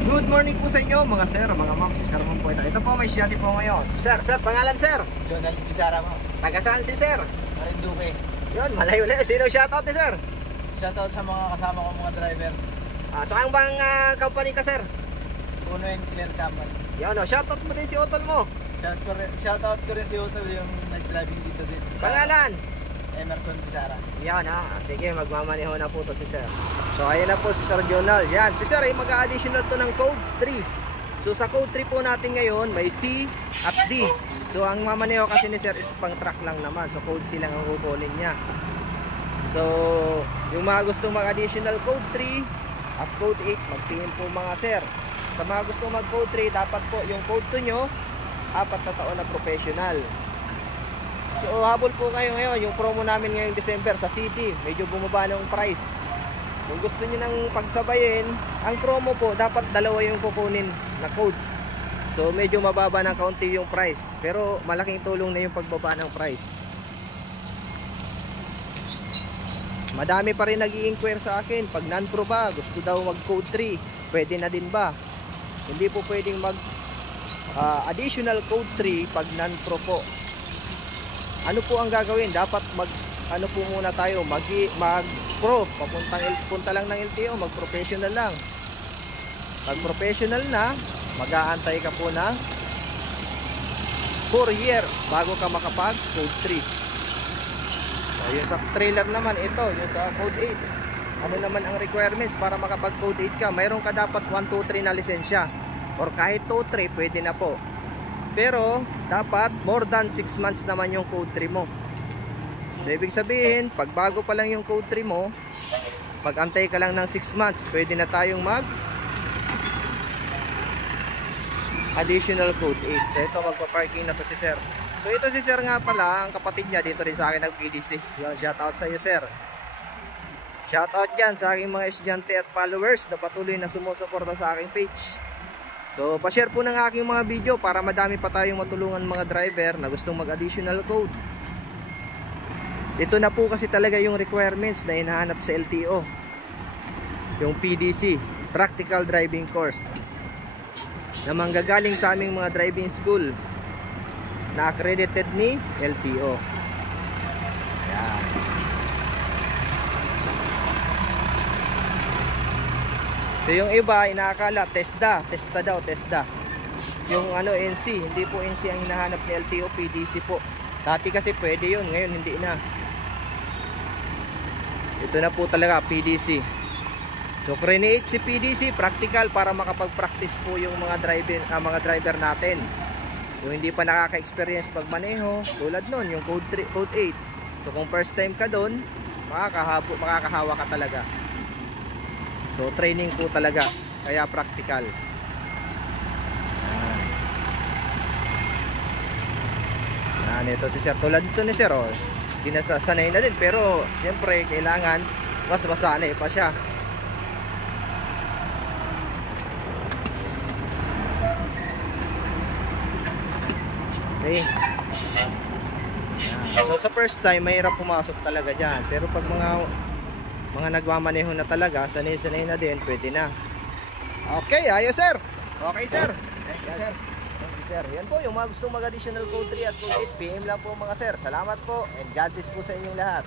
Good morning po sa inyo mga sir, mga ma'am, si Sir Ma'am po ito. Ito po may siyati po ngayon. Si Sir, pangalan Sir? Jonal Bizarra mo. Taga saan si Sir? Marinduque. Yun, malayo-layo. Sino shoutout ni Sir? Shoutout sa mga kasama ko mga driver. Saan bang company ka Sir? Puno and Clear Company. Yan o, shoutout mo din si Utol mo. Shoutout ko rin si Utol yung nag-driving dito din. Pangalan? Emerson Bizarra. Yan ha, sige magmamaneho na po to si Sir. So ayan na po si Sir Jonal. Yan, si Sir ay mag-a-additional to ng code 3. So sa code 3 po natin ngayon may C at D. So ang mamaneho kasi ni Sir is pang truck lang naman. So code C lang ang kukunin niya. So yung mga gustong mag-additional code 3 at code 8, mag-PM po mga Sir. Sa mga gustong mag-code 3, dapat po yung code 2 nyo 4 na taon na professional. So habol po kayo ngayon, yung promo namin ngayong December sa City, medyo bumaba ng price. Kung gusto niyo nang pagsabayin, ang promo po dapat dalawa yung kukunin na code. So medyo mababa ng kaunti yung price, pero malaking tulong na yung pagbaba ng price. Madami pa rin nag-i-inquire sa akin, pag non-pro ba, gusto daw mag code 3, pwede na din ba? Hindi po pwedeng mag additional code 3 pag non-pro po. Ano po ang gagawin? Dapat ano po muna tayo, mag pro, punta lang ng LTO, mag professional lang. Pag professional na, mag-aantay ka po na 4 years bago ka makapag code 3. So yung sa trailer naman, ito yung sa code 8, ano naman ang requirements para makapag code 8 ka? Mayroon ka dapat 1, 2, 3 na lisensya, or kahit 2, 3 pwede na po. Pero dapat more than 6 months naman yung code 3 mo. So ibig sabihin, pag bago pa lang yung code 3 mo, pag antay ka lang ng 6 months, pwede na tayong mag additional code 8. So ito, magpa-parking na to si Sir. So ito si Sir nga pala, ang kapatid niya dito rin sa akin nag-PDC. Shoutout sa iyo Sir. Shoutout dyan sa aking mga estudyante at followers na patuloy na sumusuporta sa aking page. So pa-share po ng aking mga video para madami pa tayong matulungan mga driver na gustong mag-additional code. Ito na po kasi talaga yung requirements na hinahanap sa LTO. Yung PDC, Practical Driving Course, na manggagaling sa aming mga driving school na accredited ni LTO. Yan. So yung iba inaakala TESDA daw. Yung ano NC, hindi po NC ang hinahanap ni LTO, PDC po. Dati kasi pwede yun, ngayon hindi na. Ito na po talaga PDC. So create si PDC practical para makapag-practice po yung mga driver natin. Yung hindi pa nakaka-experience pagmaneho, tulad nun yung code 8. So kung first time ka doon, makakahawa ka talaga. So training po talaga, kaya practical. Ito si Sir, tulad dito ni Sir, sinasanay na din, pero siyempre kailangan mas masanay pa siya. Okay. So sa first time mahirap pumasok talaga dyan, pero pag mga nagmamaneho na talaga, sanay-sanay na din, pwede na. Okay, ayos Sir. Okay Sir. Thank you Sir. Thank you Sir. Yan po yung mga gustong mag-additional code 3 at code 8, PM lang po mga Sir. Salamat po and God bless po sa inyong lahat.